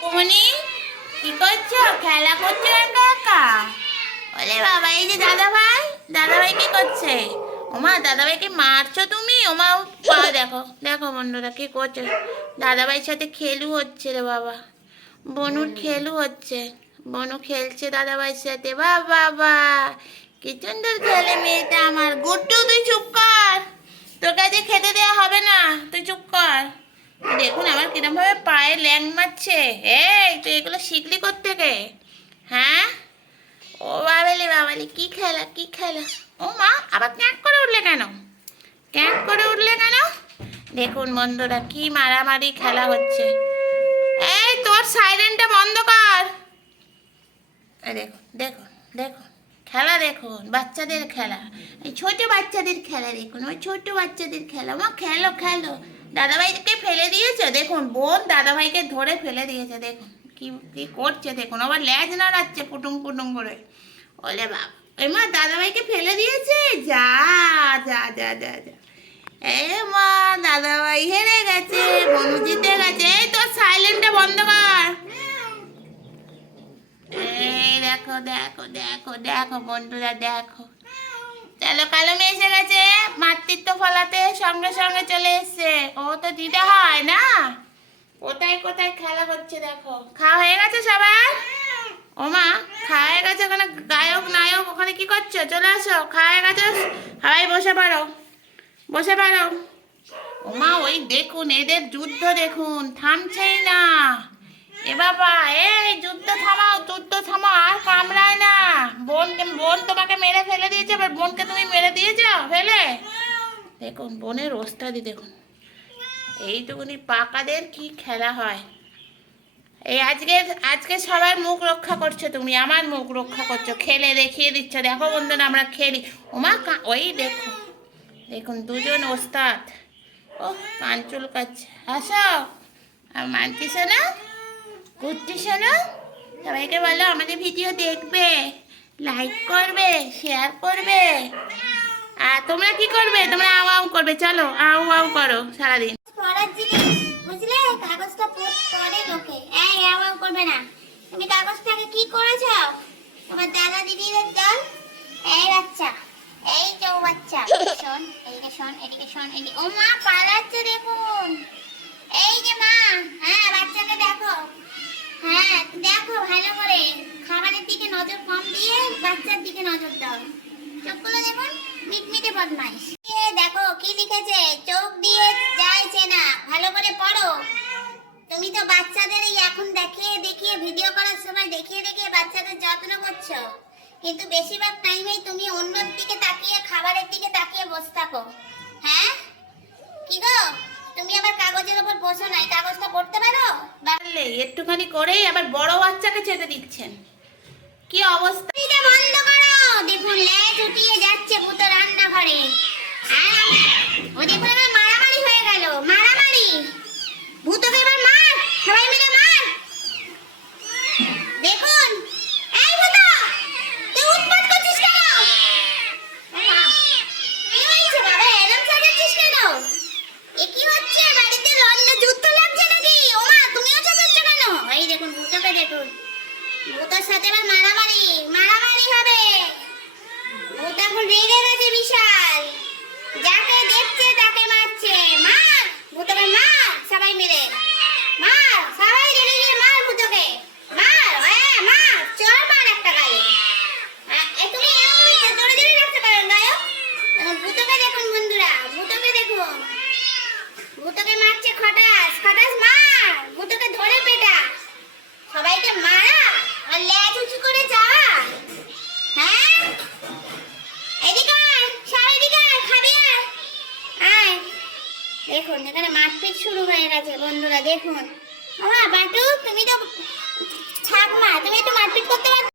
কুমনি কি করছো? খেলা করছো একা একা? ওরে বাবা, এই যে দাদা ভাই কি করছে? ওমা, দাদাভাইকে মারছো তুমি? ওমা, পা দেখো দেখো বন্ধুরা কি করছে। দাদাভাইয়ের সাথে খেলু হচ্ছে রে বাবা, বনুর খেলু হচ্ছে। বনু খেলছে দাদাভাইয়ের সাথে। বাবা কি সুন্দর খেলে মেয়েটা আমার। গুড্ডু তুই চুপ কর, তোর কাছে খেতে দেওয়া হবে না, তুই চুপ কর। দেখুন আমার কিরম ভাবে পায়ে ল্যাং মারছে। এই তুই এগুলো শিখলি কোত্থেকে? হ্যাঁ, ও বাবালি কি খেলা কি খেলা। ও মা, আবার ক্যাঁক করে উঠলে কেন? ক্যাঁক করে উঠলে কেন? দেখুন বন্ধুরা কি মারামারি খেলা হচ্ছে। এই তোর সাইরেনটা বন্ধ কর। দেখুন দেখুন দেখুন খেলা, দেখুন বাচ্চাদের খেলা, এই ছোট বাচ্চাদের খেলা। দেখুন ওই ছোট বাচ্চাদের খেলা। মা খেলো খেলো। দাদাভাইকে ফেলে দিয়েছে, দেখুন বোন দাদাভাইকে ধরে ফেলে দিয়েছে। দেখুন কি কি করছে, দেখুন আবার ল্যাজ নাড়াচ্ছে পুটুং পুটুং করে। ওলে বাবা, ওই মা দাদাভাইকে ফেলে দিয়েছে। যা যা যা যা যা। এ মা, দাদাভাই হেরে গেছে, বনু জিতে গেছে। এই তোর সাইলেন্টটা বন্ধ কর। এই দেখো দেখো দেখো দেখো বন্ধুরা দেখো, চলো কালো মেয়ে এসে গেছে মাতৃত্ব ফলাতে, সঙ্গে সঙ্গে চলে এসছে। ও তো দিদা হয় না, কোথায় কোথায় খেলা করছে দেখো। খাওয়া হয়ে গেছে সবার? ও মা, খাওয়া হয়ে গেছে? ওখানে গায়ক নায়ক ওখানে কি করছো? চলে আসো, খাওয়া হয়ে গেছে, সবাই বসে পারো, বসে পারো। ও মা, ওই দেখুন এদের যুদ্ধ দেখুন, থামছেই না। এ বাবা, এই যুদ্ধ থামাও, যুদ্ধ থামাও, আর কামড়ায় না। বোন তোমাকে মেরে ফেলে দিয়েছে, এবার বোনকে তুমি মেরে দিয়েছ ফেলে। দেখুন বোনের ওস্তাদি দেখুন। এইটুকুনি পাকাদের কি খেলা হয়। এই আজকে আজকে সবার মুখ রক্ষা করছো তুমি, আমার মুখ রক্ষা করছো, খেলে দেখিয়ে দিচ্ছ। দেখো বন্ধুরা আমরা খেলি। ওমা, ওই দেখো দেখুন দুজন ওস্তাদ। ও কান চুলকাচ্ছে। আসো, আর মানতিস না, ঘুরতিস না। সবাইকে বলো আমাদের ভিডিও দেখবে, লাইক করবে, শেয়ার করবে। আর তোমরা কি করবে? তোমরা আউ আউ করবে। চলো আউ আউ করো সারাদিন। পড়ার জিনিস বুঝলে, কাগজটা পড়ে লোকে। এই আউ আউ করবে না। তুমি কাগজটাকে কি করেছো? তোমার দাদা দিদিদের দল। এই বাচ্চা, এই যে ও বাচ্চা, শোন এদিকে, শোন এদিকে, শোন এদিকে। ও মা পালাচ্ছে দেখুন। এই যে মা, হ্যাঁ বাচ্চাকে দেখো, হ্যাঁ দেখো ভালো করে। খাবারের দিকে নজর কম দিয়ে বাচ্চার দিকে নজর দাও। চোখগুলো দেখুন, মিটমিটে বদমাইশ। দেখো কি লিখেছে, চোখ দিয়ে যাইছে না, ভালো করে পড়ো। তুমি তো বাচ্চাদের এখন দেখিয়ে দেখিয়ে ভিডিও করার সময় দেখিয়ে দেখিয়ে বাচ্চাদের যত্ন করছো, কিন্তু বেশিরভাগ টাইমেই তুমি অন্যর দিকে তাকিয়ে, খাবারের দিকে তাকিয়ে বসে থাকো। হ্যাঁ কি গো, তুমি আবার কাগজের উপর বসো না, এই কাগজটা পড়তে পারো? পারলে একটুখানি করেই আবার বড় বাচ্চাকে চেতে দিচ্ছেন, কি অবস্থা। এটা বন্ধ করো। দেখুন লেজ উঠিয়ে যাচ্ছে ভূত রান্নাঘরে। আর ও দেখুন এবার মারামারি হয়ে গেল, মারামারি। ভূতকে এবার মার, সবাই মিলে মার। দেখুন, এই ভূত তুই উৎপাত করছিস কেন? কি হয়েছে বাবা, এরম সাজাচ্ছিস কেন? এ কি হচ্ছে বাড়িতে? লন্ডে যুদ্ধ লাগছে নাকি? ওমা তুমিও সাজাচ্ছ কেন? এই দেখুন ভূতকে দেখুন, ভূতের সাথে এবার মারামারি, মারামারি হবে। ভূত এখন রেগে গেছে বিশাল, যাকে দেখছে তাকে মারছে। মার ভূতকে, মার সবাই মিলে, মার সবাই রেগে গিয়ে মার ভূতকে, মার। হ্যাঁ মার, চল মার একটা গায়ে। তুমি এরকম জোরে জোরে রাখতে পারো গায়ে। এখন ভূতকে দেখুন বন্ধুরা, ভূতকে দেখুন, ভূতকে মারছে খটাস খটাস। মার ভূতকে, ধরে পেটা, সবাইকে মারা আর লেজ উঁচু করে যাওয়া। হ্যাঁ এদিকে আয়, সবাই এদিকে আয়, খাবি আয়, আয়। দেখুন এখানে মারপিট শুরু হয়ে গেছে বন্ধুরা। দেখুন বাটু, তুমি তো থাক মা, তুমি একটু মারপিট করতে পারো।